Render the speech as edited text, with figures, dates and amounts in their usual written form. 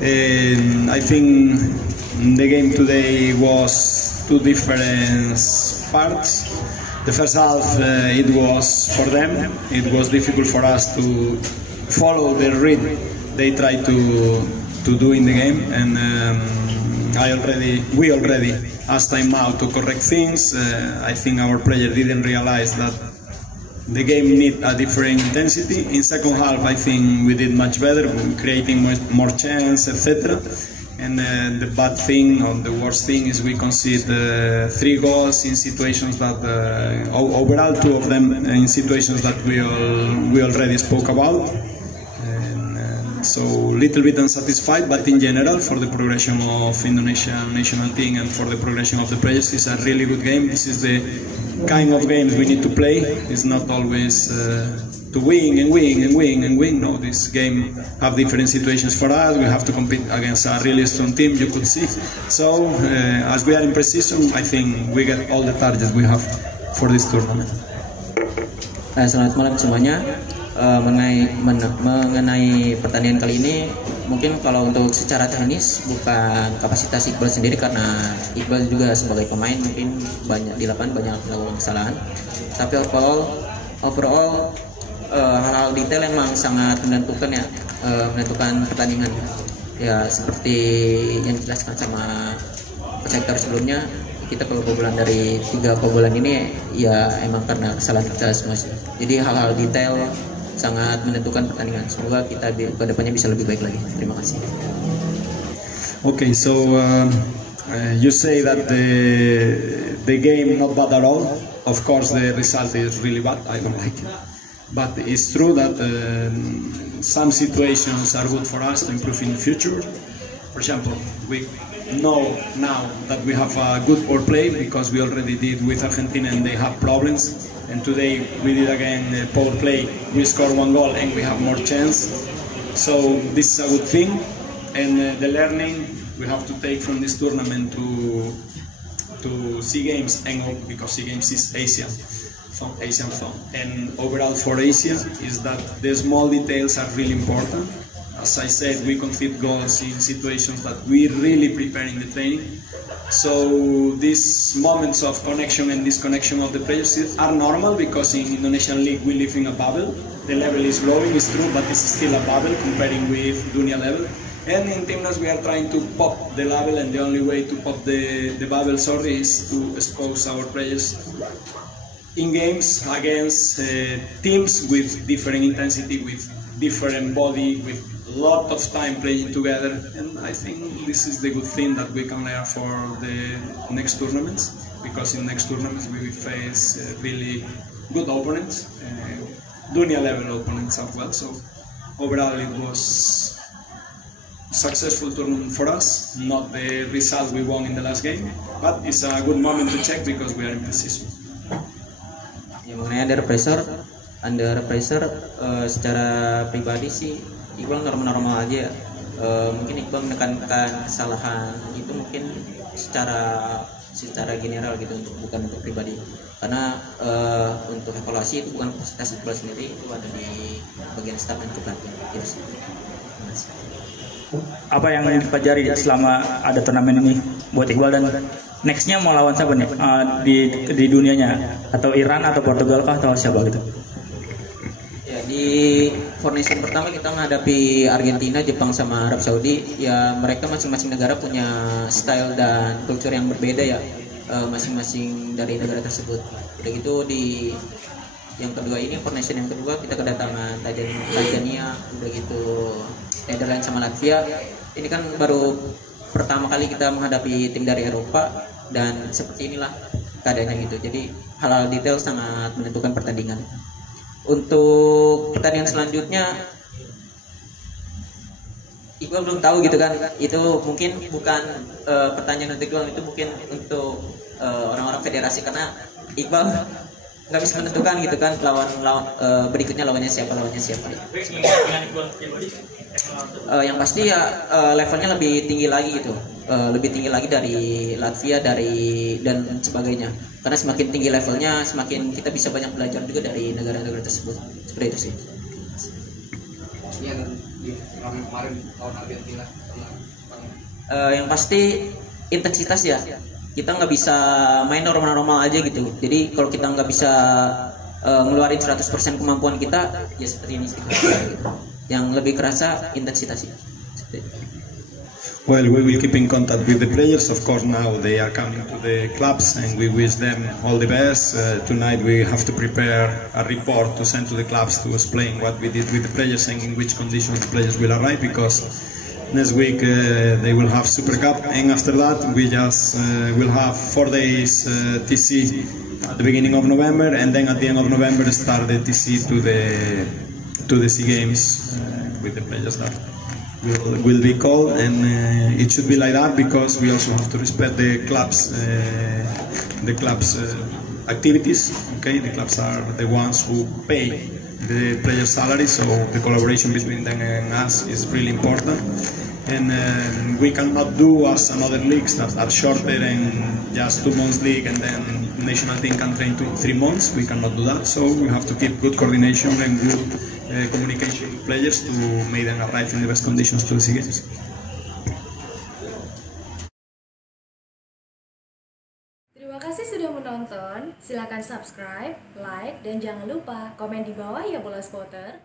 I think the game today was two different parts. The first half it was for them. It was difficult for us to follow the rhythm they tried to do in the game, and we already asked time out to correct things. I think our player didn't realize that the game need a different intensity. In second half, I think we did much better, creating more chance, etc. And the bad thing, or the worst thing, is we conceded 3 goals in situations that, overall 2 of them in situations that we already spoke about. So little bit unsatisfied, but in general, for the progression of Indonesian national team and for the progression of the players, it's a really good game. This is the kind of games we need to play. It's not always to win and win and win and win. No, this game have different situations for us. We have to compete against a really strong team, you could see. So as we are in pre-season, I think we get all the targets we have for this tournament. Selamat malam semuanya. Mengenai pertandingan kali ini, mungkin kalau untuk secara teknis bukan kapasitas Iqbal sendiri, karena Iqbal juga sebagai pemain mungkin banyak di lapangan banyak melakukan kesalahan, tapi overall hal-hal detail emang sangat menentukan menentukan pertandingan ya, seperti yang dijelaskan sama peserta sebelumnya. Kita kebobolan dari 3 kebobolan ini ya emang karena kesalahan kita semua. Jadi hal-hal detail sangat menentukan pertandingan. Semoga kita ke depannya bisa lebih baik lagi. Terima kasih. Okay, so you say that the game not bad at all. Of course, the result is really bad. I don't like it, but it's true that some situations are good for us to improve in the future. For example, we know now that we have a good power play because we already did with Argentina and they have problems. And today we did again power play. We scored 1 goal and we have more chance. So this is a good thing. And the learning we have to take from this tournament to SEA Games, and because SEA Games is Asian fun. And overall for Asia is that the small details are really important. As I said, we concede goals in situations that we really prepare in the training. So these moments of connection and disconnection of the players are normal because in Indonesian League we live in a bubble. The level is growing, it's true, but it's still a bubble comparing with Dunia level. And in Timnas we are trying to pop the level, and the only way to pop the bubble, is to expose our players in games against teams with different intensity, with different body, with lot of time playing together, and I think this is the good thing that we can learn for the next tournaments, because in next tournaments we will face really good opponents, Dunia level opponents as well. So overall it was a successful tournament for us, not the result we won in the last game, but it's a good moment to check because we are in pre-season. Mengenai under pressure secara pribadi sih Iqbal normal-normal aja. Mungkin Iqbal menekankan kesalahan itu mungkin secara general gitu, bukan untuk pribadi, karena untuk evaluasi itu bukan kapasitas Iqbal sendiri, itu ada di bagian staf dan kepelatihan. Yes. Apa yang dipelajari selama ada turnamen ini buat Iqbal, dan nextnya mau lawan siapa nih di dunianya, atau Iran atau Portugal kah atau siapa gitu? Di Foundation pertama kita menghadapi Argentina, Jepang sama Arab Saudi. Ya mereka masing-masing negara punya style dan culture yang berbeda ya, masing-masing dari negara tersebut. Udah gitu di yang kedua ini, Foundation yang kedua, kita kedatangan Tanzania, udah gitu Netherlands sama Latvia. Ini kan baru pertama kali kita menghadapi tim dari Eropa, dan seperti inilah keadaannya gitu. Jadi hal-hal detail sangat menentukan pertandingan. Untuk pertandingan selanjutnya Iqbal belum tahu gitu kan, itu mungkin bukan pertanyaan untuk Iqbal, itu mungkin untuk orang-orang federasi, karena Iqbal nggak bisa menentukan gitu kan berikutnya lawannya siapa. Yang pasti ya levelnya lebih tinggi lagi gitu, lebih tinggi lagi dari Latvia dan sebagainya, karena semakin tinggi levelnya semakin kita bisa banyak belajar juga dari negara-negara tersebut. Seperti itu sih. Yang di kemarin lawan Argentina Yang pasti intensitas ya, kita nggak bisa main normal-normal aja gitu. Jadi kalau kita nggak bisa ngeluarin 100% kemampuan kita, ya seperti ini sih. Gitu. Yang lebih kerasa intensitas sih. Well, we will keep in contact with the players. Of course, now they are coming to the clubs, and we wish them all the best. Tonight, we have to prepare a report to send to the clubs to explain what we did with the players and in which conditions the players will arrive. Because next week they will have Super Cup, and after that, we just will have 4 days TC at the beginning of November, and then at the end of November start the TC to the SEA Games with the players that will be called, and it should be like that because we also have to respect the clubs activities. Okay, the clubs are the ones who pay the players' salary, so the collaboration between them and us is really important. And we cannot do as another leagues that are shorter and just 2 months league, and then national team can train 3 months. We cannot do that, so we have to keep good coordination and good communication with players to make them arrive in the best conditions to the SEA Games. Terima kasih sudah menonton. Silakan subscribe, like, dan jangan lupa komen di bawah ya bola spotter.